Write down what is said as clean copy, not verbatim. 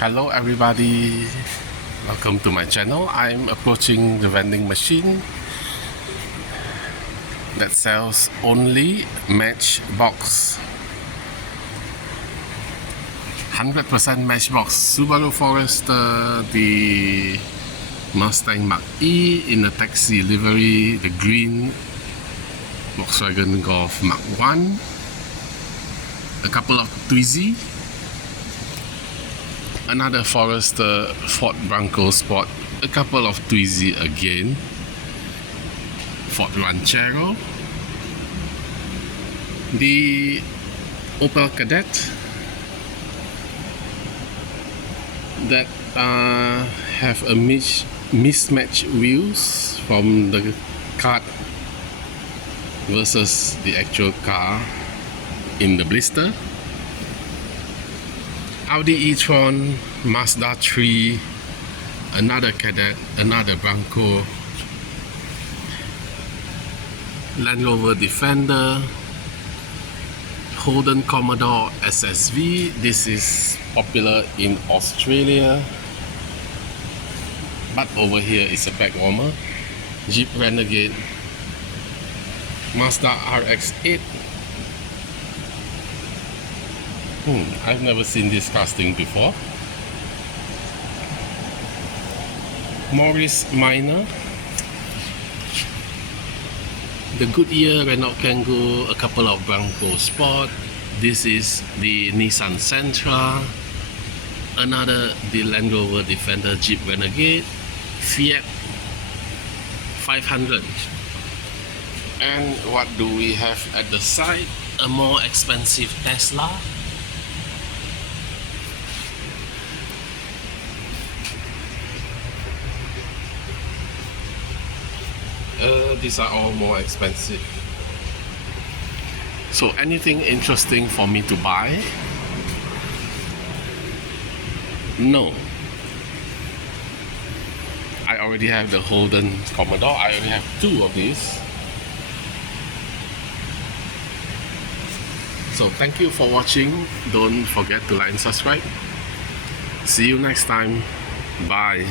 Hello everybody, welcome to my channel. I'm approaching the vending machine that sells only Matchbox, 100% Matchbox Subaru Forester, the Mustang Mach-E in a taxi livery, the green Volkswagen Golf Mach-1, a couple of Twizy, another Forester Ford Bronco Sport, a couple of Twizy again, Ford Ranchero, the Opel Kadett that have a mismatched wheels from the kart versus the actual car in the blister. Audi e-tron, Mazda 3, another Kadett, another Bronco, Land Rover Defender, Holden Commodore SSV. This is popular in Australia, but over here it's a bag warmer. Jeep Renegade, Mazda RX-8. I've never seen this casting before. Morris Minor, the Goodyear Renault Kangoo, a couple of Bronco Sport. This is the Nissan Sentra, another the Land Rover Defender, Jeep Renegade, Fiat 500. And what do we have at the side? A more expensive Tesla. These are all more expensive. So anything interesting for me to buy? No. I already have the Holden Commodore. I already have two of these. So thank you for watching. Don't forget to like and subscribe. See you next time. Bye.